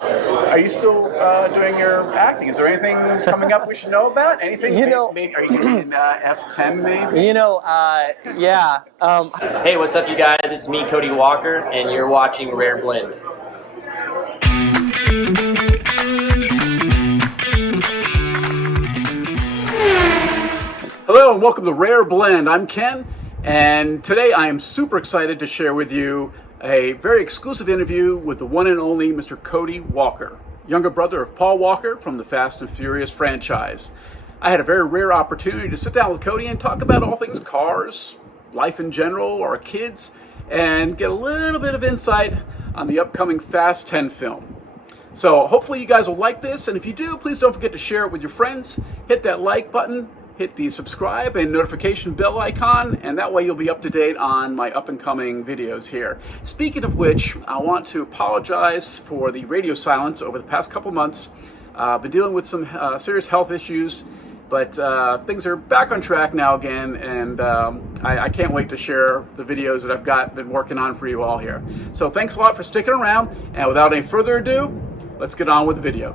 Are you still doing your acting? Is there anything coming up we should know about? Anything? Maybe, are you going to be in F10 maybe? Yeah. Hey, what's up, you guys? It's me, Cody Walker, and you're watching Rare Blend. Hello and welcome to Rare Blend. I'm Ken, and today I am super excited to share with you a very exclusive interview with the one and only Mr. Cody Walker, younger brother of Paul Walker from the Fast and Furious franchise. I had a very rare opportunity to sit down with Cody and talk about all things cars, life in general, our kids, and get a little bit of insight on the upcoming Fast 10 film. So hopefully you guys will like this, and if you do, please don't forget to share it with your friends. Hit that like button, hit the subscribe and notification bell icon, and that way you'll be up to date on my up and coming videos here. Speaking of which, I want to apologize for the radio silence over the past couple months. I've been dealing with some serious health issues, but things are back on track now again, and I can't wait to share the videos that I've been working on for you all here. So thanks a lot for sticking around, and without any further ado, let's get on with the video.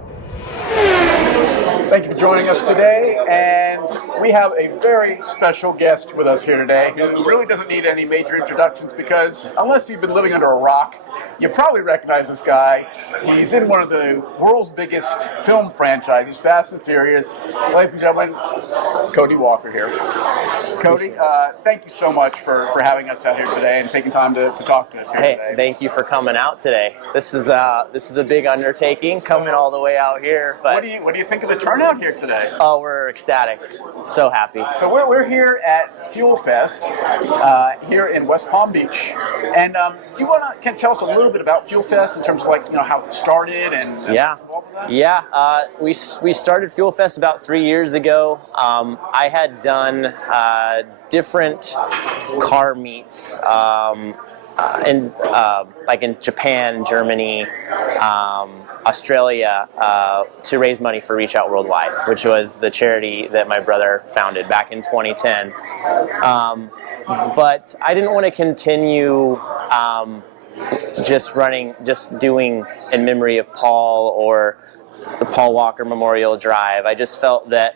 Thank you for joining us today, and we have a very special guest with us here today who really doesn't need any major introductions because unless you've been living under a rock, you probably recognize this guy. He's in one of the world's biggest film franchises, Fast and Furious. Ladies and gentlemen, Cody Walker here. Cody, thank you so much for having us out here today and taking time to talk to us here today. Thank you for coming out today. This is a big undertaking, coming all the way out here. But what do you think of the turnout here today? Oh, we're ecstatic. So happy. So we're here at Fuel Fest here in West Palm Beach, and do you want to tell us a little bit about Fuel Fest in terms of how it started and what's involved with that? Yeah. We started Fuel Fest about 3 years ago. I had done different car meets in Japan, Germany, Australia, to raise money for Reach Out Worldwide, which was the charity that my brother founded back in 2010. But I didn't want to continue just doing in memory of Paul or the Paul Walker Memorial Drive. I just felt that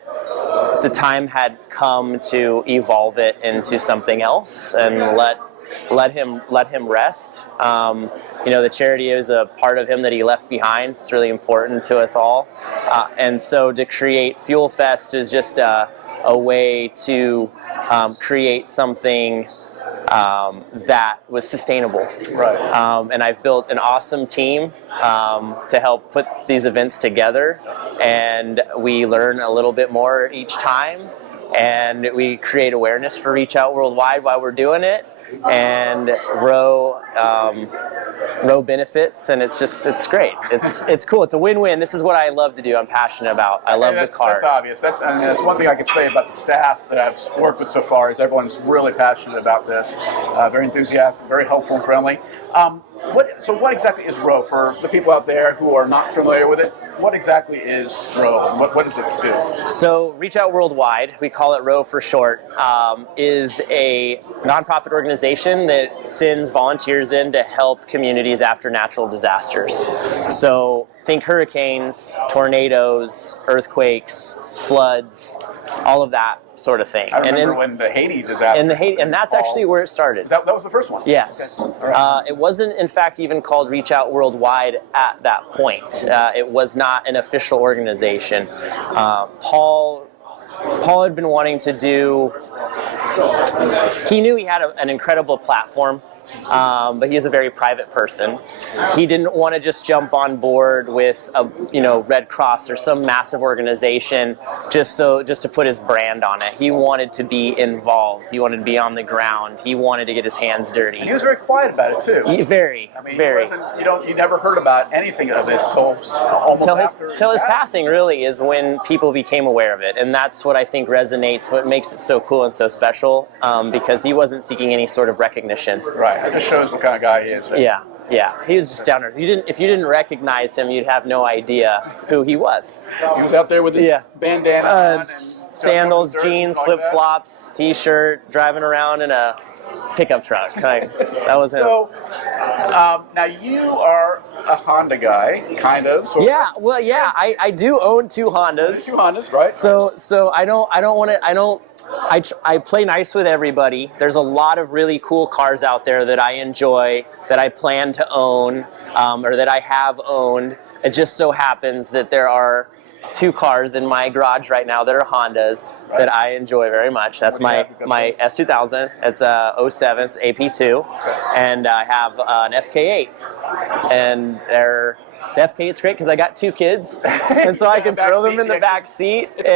the time had come to evolve it into something else and let him rest. The charity is a part of him that he left behind. It's really important to us all. And so to create Fuel Fest is just a way to create something that was sustainable. Right. And I've built an awesome team to help put these events together, and we learn a little bit more each time, and we create awareness for Reach Out Worldwide while we're doing it, and Row benefits, and it's great. It's cool. It's a win-win. This is what I love to do. I'm passionate about. I love the cars. That's obvious. That's one thing I could say about the staff that I've worked with so far is everyone's really passionate about this. Very enthusiastic, very helpful and friendly. What exactly is Row for the people out there who are not familiar with it? What exactly is Row? What does it do? So Reach Out Worldwide, we call it Row for short, is a nonprofit organization that sends volunteers in to help communities after natural disasters. So think hurricanes, tornadoes, earthquakes, floods, all of that sort of thing. I remember when the Haiti disaster. And that's actually where it started. That was the first one? Yes. Okay. All right. It wasn't, in fact, even called Reach Out Worldwide at that point. It was not an official organization. Paul had been wanting to do. He knew he had an incredible platform. But he is a very private person. He didn't want to just jump on board with a Red Cross or some massive organization just to put his brand on it. He wanted to be involved. He wanted to be on the ground. He wanted to get his hands dirty. And he was very quiet about it too. Very. You never heard about anything of this till his passing. Really is when people became aware of it, and that's what I think resonates. What makes it so cool and so special, because he wasn't seeking any sort of recognition. Right. It just shows what kind of guy he is. Yeah. He was just down there. If you didn't recognize him, you'd have no idea who he was. He was out there with his bandana on and sandals, jeans, flip-flops, t-shirt, driving around in a pickup truck. That was him. So now you are a Honda guy, kind of. Sort Yeah, well, yeah, I do own two Hondas. Two Hondas, right? So I don't want to. I play nice with everybody. There's a lot of really cool cars out there that I enjoy, that I plan to own, or that I have owned. It just so happens that there are two cars in my garage right now that are Hondas that I enjoy very much. That's my S2000. It's a 07, it's AP2, and I have an FK8, and the FK8's great because I got two kids, and so I can throw them in the back seat. It's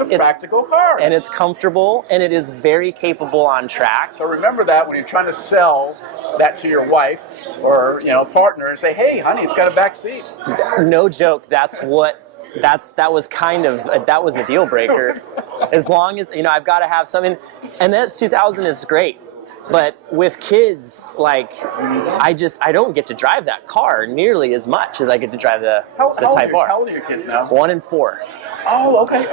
a practical car, and it's comfortable, and it is very capable on track. So remember that when you're trying to sell that to your wife or partner, say, "Hey, honey, it's got a back seat." No joke. That was the deal breaker. As long as I've got to have something, and that 2000 is great. But with kids, like, I don't get to drive that car nearly as much as I get to drive the Type R. How old are your kids now? 1 and 4. Oh, okay.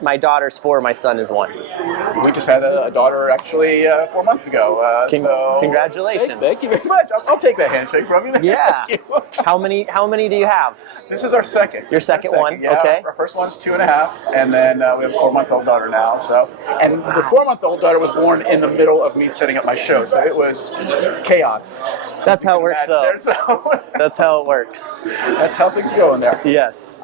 My daughter's 4, my son is 1. We just had a daughter actually 4 months ago. So congratulations. Thank you very much. I'll take that handshake from you. Yeah. How many do you have? This is our second. Your second one? Yeah, okay. Our first one's 2.5, and then we have a 4-month-old daughter now. So, and the 4-month-old daughter was born in the middle of me setting up my show, so it was chaos. That's how it works, though. So that's how it works. That's how things go in there. Yes.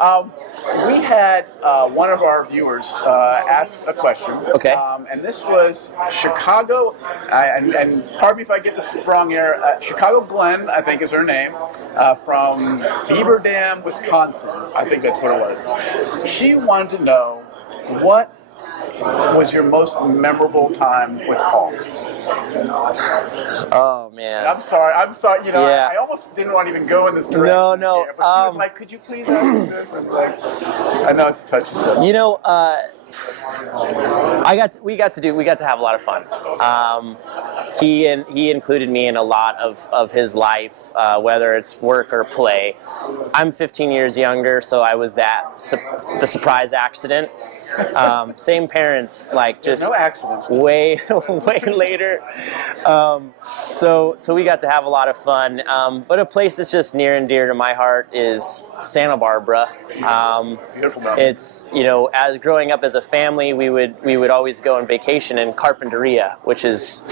We had one of our viewers ask a question. Okay. And this was Chicago, and pardon me if I get this wrong here, Chicago Glenn, I think is her name, from Beaver Dam, Wisconsin. I think that's what it was. She wanted to know, what was your most memorable time with Paul? Oh man. I'm sorry. Yeah. I almost didn't want to even go in this direction. No. But she was like, "Could you please ask me this?" I'm like, I know it's a touchy subject. We got to have a lot of fun. He included me in a lot of his life, whether it's work or play. I'm 15 years younger, so I was the surprise accident. Same parents, like just no accidents. Way later. So we got to have a lot of fun. But a place that's just near and dear to my heart is Santa Barbara. Beautiful mountain. It's as growing up as a family, we would always go on vacation in Carpinteria, which is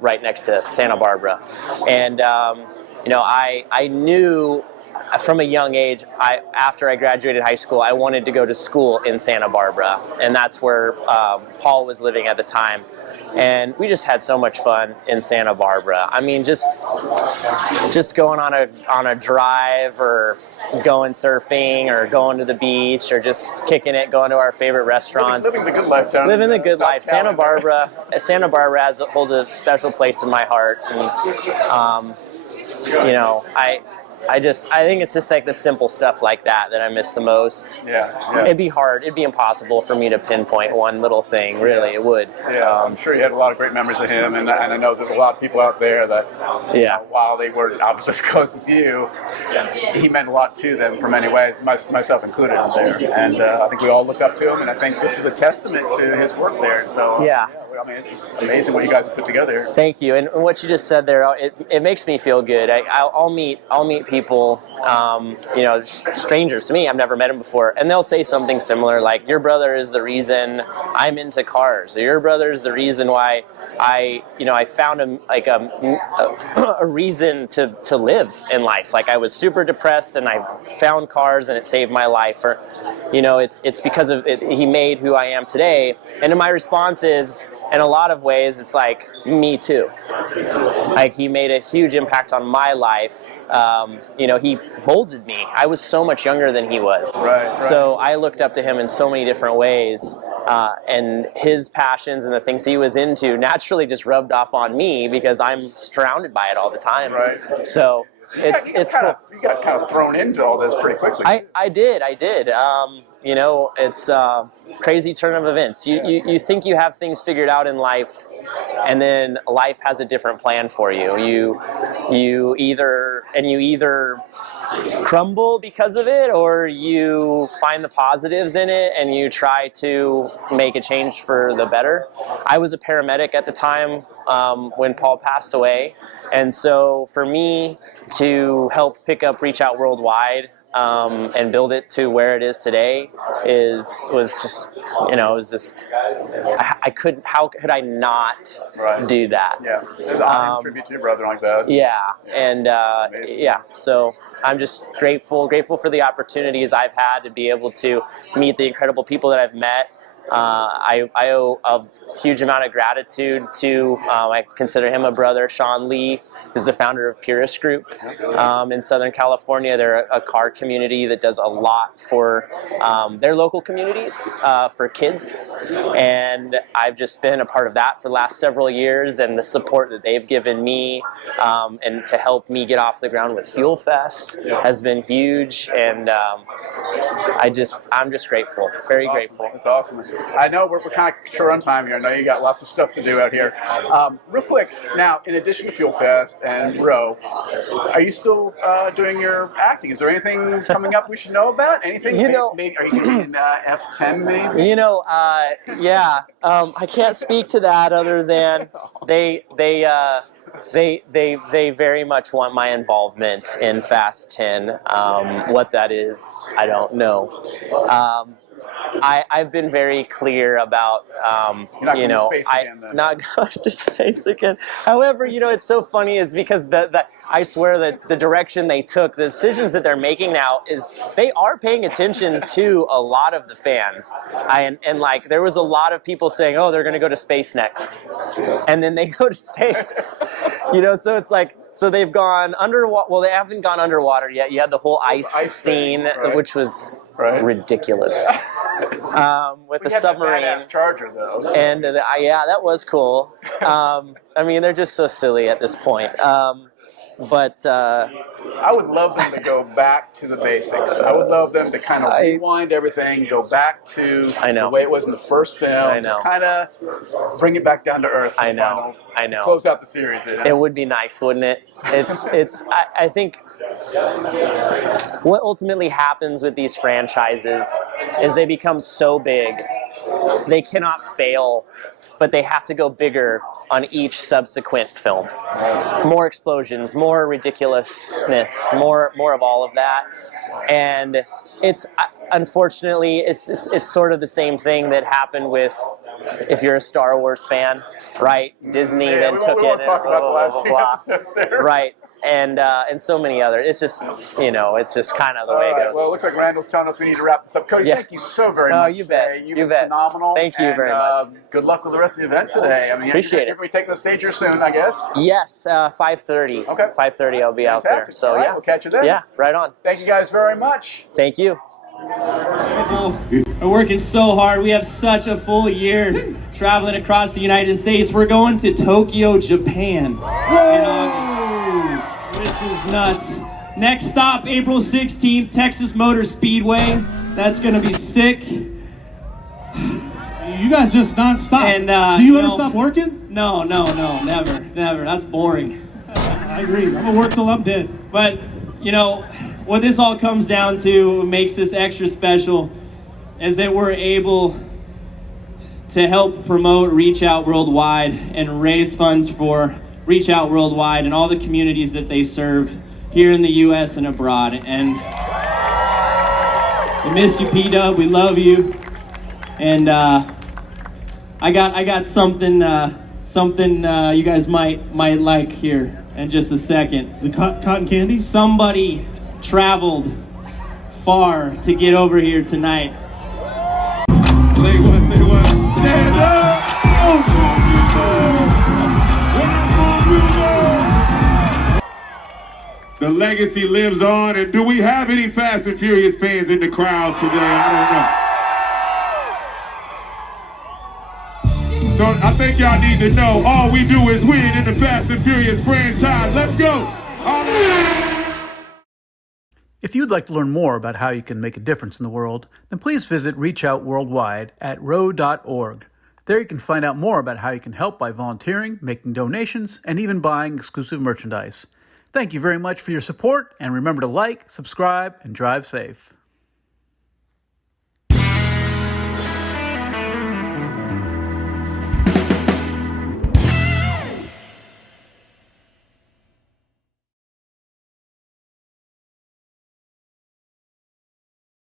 right next to Santa Barbara, and I knew from a young age, after I graduated high school, I wanted to go to school in Santa Barbara, and that's where Paul was living at the time. And we just had so much fun in Santa Barbara. I mean, just going on a drive, or going surfing, or going to the beach, or just kicking it, going to our favorite restaurants. Living the good life down Living the good life. Santa Calendar. Barbara holds a special place in my heart, and I think it's just like the simple stuff like that I miss the most. Yeah. It'd be hard. It'd be impossible for me to pinpoint one little thing. Really, it would. Yeah, I'm sure you had a lot of great memories of him, and I know there's a lot of people out there that, while they weren't obviously as close as you, he meant a lot to them for many ways, myself included out there. And I think we all look up to him, and I think this is a testament to his work there. So I mean, it's just amazing what you guys have put together here. Thank you. And what you just said there, it makes me feel good. I'll meet people, strangers to me. I've never met them before, and they'll say something similar, like, "Your brother is the reason I'm into cars," or "Your brother is the reason why I found a reason to live in life. Like, I was super depressed, and I found cars, and it saved my life." Or, it's because of it, he made who I am today. And my response is, in a lot of ways, it's like, me too. Like, he made a huge impact on my life. He molded me. I was so much younger than he was. Right. So I looked up to him in so many different ways. And his passions and the things he was into naturally just rubbed off on me because I'm surrounded by it all the time. Right. So it's cool. You got kind of thrown into all this pretty quickly. I did. It's a crazy turn of events. You think you have things figured out in life, and then life has a different plan for you. You either crumble because of it, or you find the positives in it and you try to make a change for the better. I was a paramedic at the time when Paul passed away, and so for me to help pick up Reach Out Worldwide and build it to where it is today was just, you know, it was just, I couldn't, how could I not do that? Yeah, there's a tribute to your brother like that. Yeah, and yeah, so I'm just grateful for the opportunities I've had to be able to meet the incredible people that I've met. I owe a huge amount of gratitude to, I consider him a brother, Sean Lee, who's the founder of Purist Group in Southern California. They're a car community that does a lot for their local communities, for kids. And I've just been a part of that for the last several years, and the support that they've given me and to help me get off the ground with Fuel Fest has been huge. And I'm just grateful, very grateful. That's awesome. I know we're kind of short on time here. I know you got lots of stuff to do out here. Real quick, now, in addition to Fuel Fest and Row, are you still doing your acting? Is there anything coming up we should know about? Anything? You know, maybe, are you going to be in F10 maybe? You know, yeah. I can't speak to that other than they very much want my involvement in Fast 10. What that is, I don't know. I've been very clear about, you know, not going to space again. However, you know, it's so funny is because I swear that the direction they took, the decisions that they're making now is they are paying attention to a lot of the fans. And like, there was a lot of people saying, oh, they're going to go to space next. And then they go to space, you know, so it's like, so they've gone underwater. Well, they haven't gone underwater yet. You had the whole ice scene, which was ridiculous. With the submarine. Badass Charger, though. And yeah, that was cool. I mean, they're just so silly at this point. But I would love them to go back to the basics. I would love them to kind of rewind everything, go back to the way it was in the first film, just kind of bring it back down to earth. I know. Close out the series. It would be nice, wouldn't it? I think what ultimately happens with these franchises is they become so big, they cannot fail, but they have to go bigger on each subsequent film. More explosions, more ridiculousness, more of all of that. And it's unfortunately it's sort of the same thing that happened with, if you're a Star Wars fan, right? Disney then took it and blah, blah, blah. Right. And so many others. It's just, you know, it's just kind of the way it goes. Well, it looks like Randall's telling us we need to wrap this up. Cody, thank you so very much. You bet. You've been phenomenal. Thank you very much. Good luck with the rest of the event today. I mean, appreciate it. You're going to be taking the stage here soon, I guess? Yes, 5:30. Okay. 5:30 I'll be out there. So yeah. We'll catch you then. Yeah, right on. Thank you guys very much. Thank you. People are working so hard. We have such a full year traveling across the United States. We're going to Tokyo, Japan in August, which is nuts. Next stop, April 16th, Texas Motor Speedway. That's going to be sick. You guys just non-stop. And, do you ever stop working? No, never. That's boring. I agree. I'm going to work till I'm dead. But, you know, what this all comes down to, what makes this extra special, is that we're able to help promote Reach Out Worldwide and raise funds for Reach Out Worldwide and all the communities that they serve here in the U.S. and abroad. And we miss you, P-Dub. We love you. And I got something you guys might like here in just a second. Is it cotton candy? Somebody traveled far to get over here tonight. Say what? Stand up! The legacy lives on, and do we have any Fast and Furious fans in the crowd today? I don't know. So I think y'all need to know, all we do is win in the Fast and Furious franchise. Let's go! If you'd like to learn more about how you can make a difference in the world, then please visit Reach Out Worldwide at row.org. There you can find out more about how you can help by volunteering, making donations, and even buying exclusive merchandise. Thank you very much for your support, and remember to like, subscribe, and drive safe.